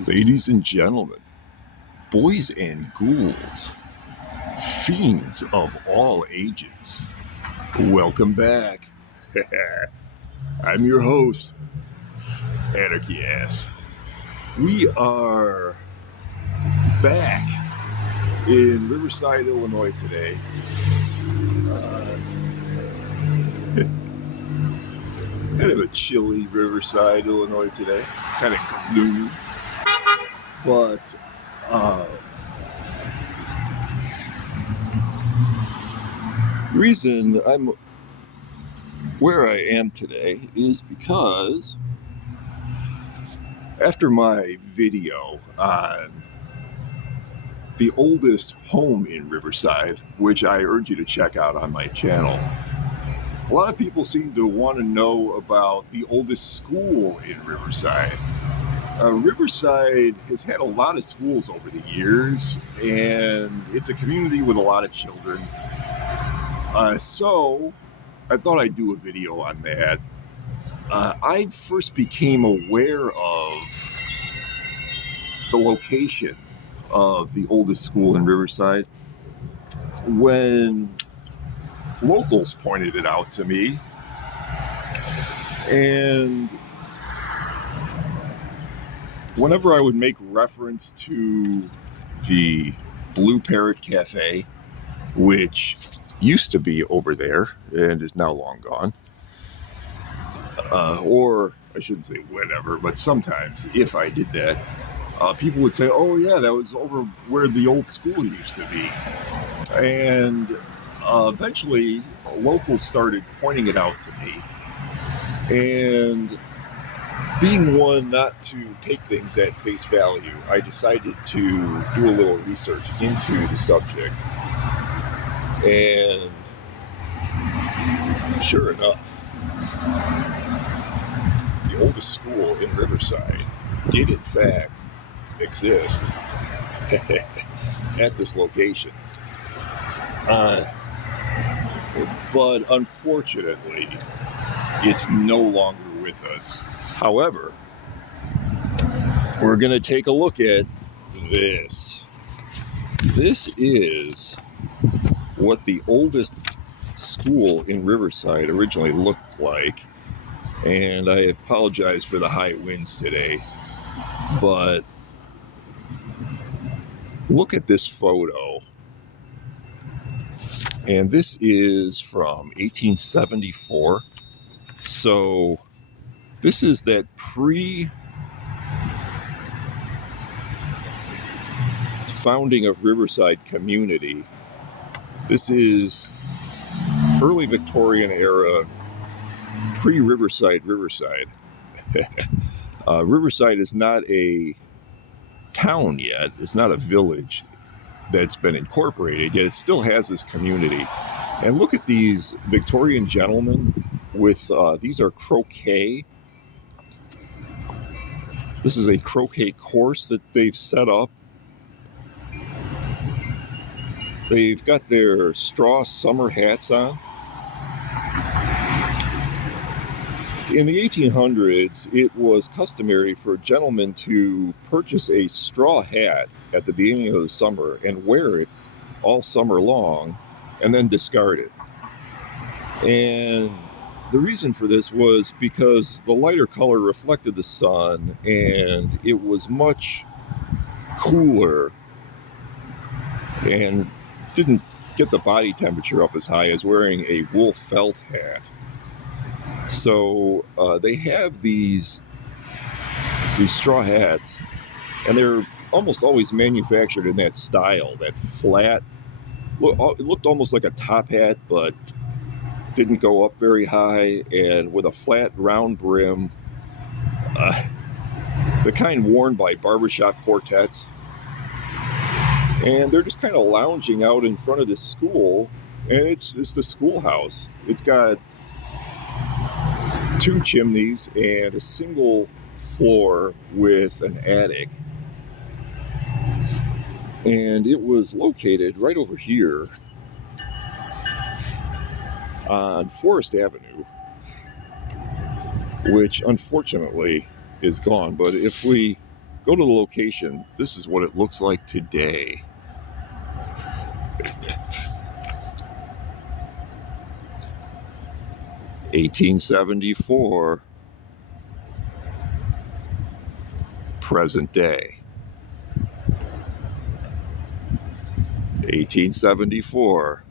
Ladies and gentlemen, boys and ghouls, fiends of all ages, welcome back. I'm your host, Anarchy Ass. We are back in Riverside, Illinois today. Kind of a chilly Riverside, Illinois today. Kind of gloomy. But reason I'm where I am today is because after my video on the oldest home in Riverside, which I urge you to check out on my channel, a lot of people seem to want to know about the oldest school in Riverside. Riverside has had a lot of schools over the years, and it's a community with a lot of children. So I thought I'd do a video on that. I first became aware of the location of the oldest school in Riverside when locals pointed it out to me. And whenever I would make reference to the Blue Parrot Cafe, which used to be over there and is now long gone, or I shouldn't say whenever, but sometimes if I did that, people would say, oh yeah, that was over where the old school used to be. And eventually locals started pointing it out to me, and being one not to take things at face value, I decided to do a little research into the subject. And sure enough, the oldest school in Riverside did in fact exist at this location. But unfortunately, it's no longer with us. However, we're going to take a look at this. This is what the oldest school in Riverside originally looked like. And I apologize for the high winds today, but look at this photo. And this is from 1874. So this is that pre-founding of Riverside community. This is early Victorian era, pre-Riverside Riverside. Riverside is not a town yet. It's not a village that's been incorporated, yet it still has this community. And look at these Victorian gentlemen with, these are croquet. This is a croquet course that they've set up. They've got their straw summer hats on. In the 1800s, it was customary for gentlemen to purchase a straw hat at the beginning of the summer and wear it all summer long and then discard it. And the reason for this was because the lighter color reflected the sun and it was much cooler and didn't get the body temperature up as high as wearing a wool felt hat. So they have these straw hats, and they're almost always manufactured in that style, that flat. It looked almost like a top hat, but didn't go up very high, and with a flat round brim, the kind worn by barbershop quartets. And they're just kind of lounging out in front of this school, and it's the schoolhouse. It's got 2 chimneys and a single floor with an attic. And it was located right over here on Forest Avenue, which unfortunately is gone. But if we go to the location. This is what it looks like today. (1874) present day. 1874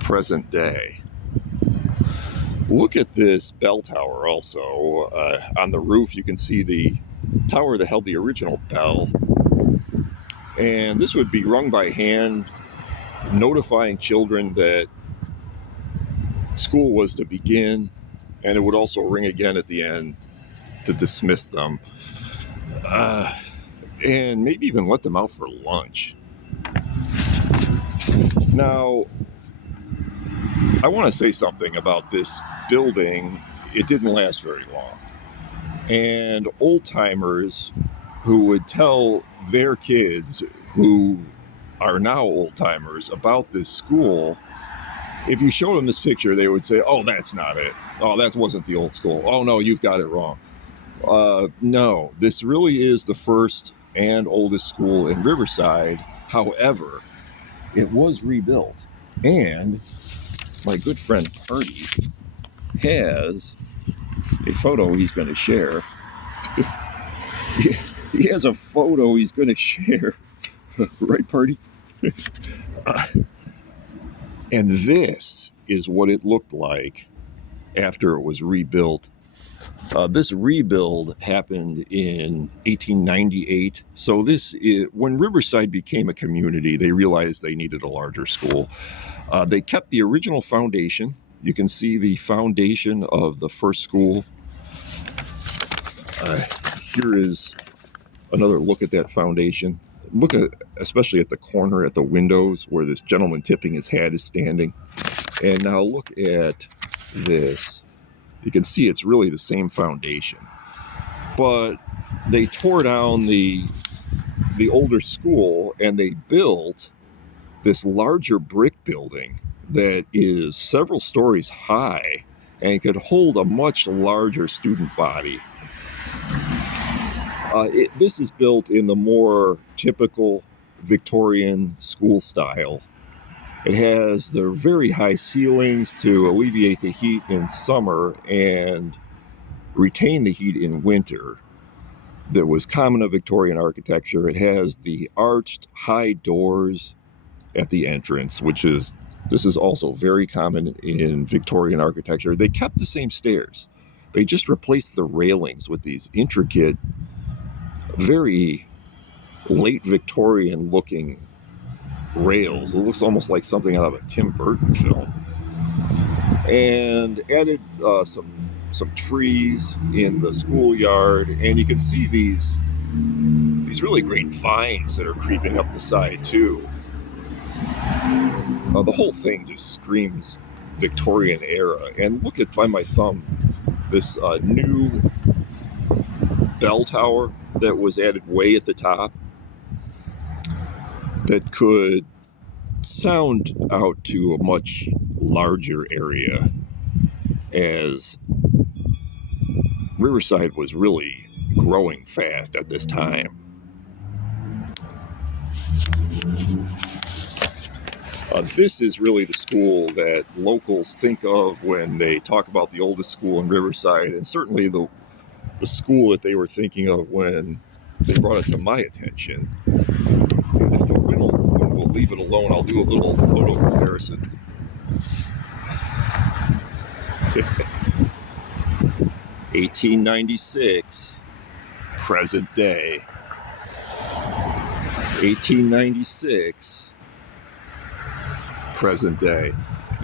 present day. Look at this bell tower also. On the roof you can see the tower that held the original bell. And this would be rung by hand, notifying children that school was to begin, and it would also ring again at the end to dismiss them. And maybe even let them out for lunch. Now, I want to say something about this building. It didn't last very long. And old-timers who would tell their kids, who are now old-timers, about this school, if you showed them this picture, they would say, oh, that's not it. Oh, that wasn't the old school. Oh, no, you've got it wrong. No, this really is the first and oldest school in Riverside. However, it was rebuilt. And my good friend Party has a photo he's going to share. He has a photo he's going to share. Right, Party? And this is what it looked like after it was rebuilt. This rebuild happened in 1898. So when Riverside became a community, they realized they needed a larger school. They kept the original foundation. You can see the foundation of the first school. Here is another look at that foundation. Look especially at the corner at the windows where this gentleman tipping his hat is standing. And now look at this. You can see it's really the same foundation. But they tore down the older school and they built this larger brick building that is several stories high and could hold a much larger student body. This is built in the more typical Victorian school style. It has the very high ceilings to alleviate the heat in summer and retain the heat in winter. That was common to Victorian architecture. It has the arched high doors at the entrance, this is also very common in Victorian architecture. They kept the same stairs. They just replaced the railings with these intricate, very late Victorian looking rails. It looks almost like something out of a Tim Burton film. And added some trees in the schoolyard, and you can see these really great vines that are creeping up the side too. The whole thing just screams Victorian era. And look at, by my thumb, this new bell tower that was added way at the top that could sound out to a much larger area, as Riverside was really growing fast at this time. This is really the school that locals think of when they talk about the oldest school in Riverside, and certainly the school that they were thinking of when they brought it to my attention. And if the riddle will leave it alone, I'll do a little photo comparison. (1896) present day. 1896 present day.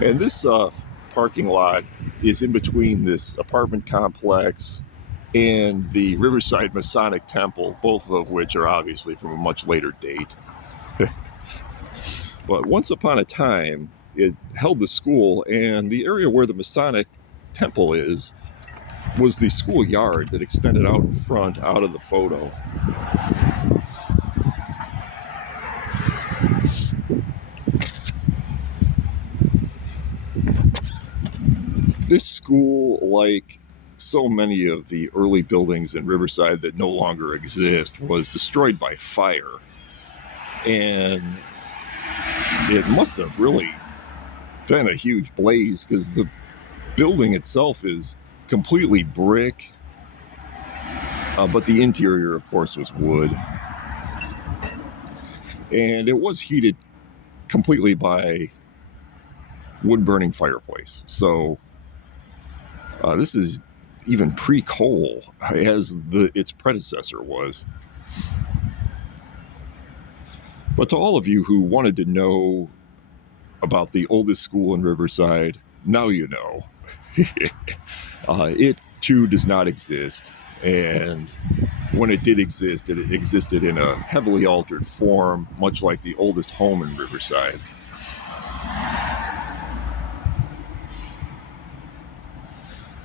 And this parking lot is in between this apartment complex and the Riverside Masonic Temple, both of which are obviously from a much later date. But once upon a time, it held the school, and the area where the Masonic Temple was the schoolyard that extended out in front, out of the photo. This school, like so many of the early buildings in Riverside that no longer exist was destroyed by fire. And it must have really been a huge blaze because the building itself is completely brick, but the interior, of course, was wood. And it was heated completely by wood-burning fireplace. So this is even pre-coal, as its predecessor was. But to all of you who wanted to know about the oldest school in Riverside, now you know. It too does not exist, and when it did exist, it existed in a heavily altered form, much like the oldest home in Riverside.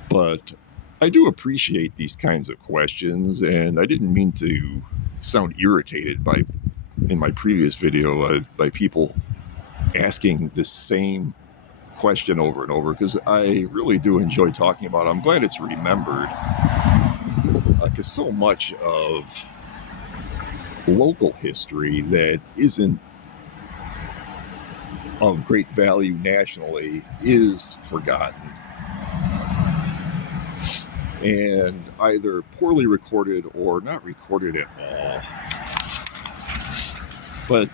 But I do appreciate these kinds of questions, and I didn't mean to sound irritated in my previous video by people asking the same question over and over, because I really do enjoy talking about it. I'm glad it's remembered, because so much of local history that isn't of great value nationally is forgotten and either poorly recorded or not recorded at all. But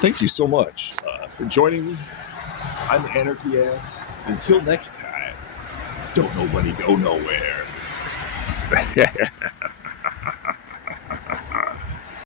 thank you so much for joining me. I'm Anarchy Ass. Until next time, don't nobody go nowhere.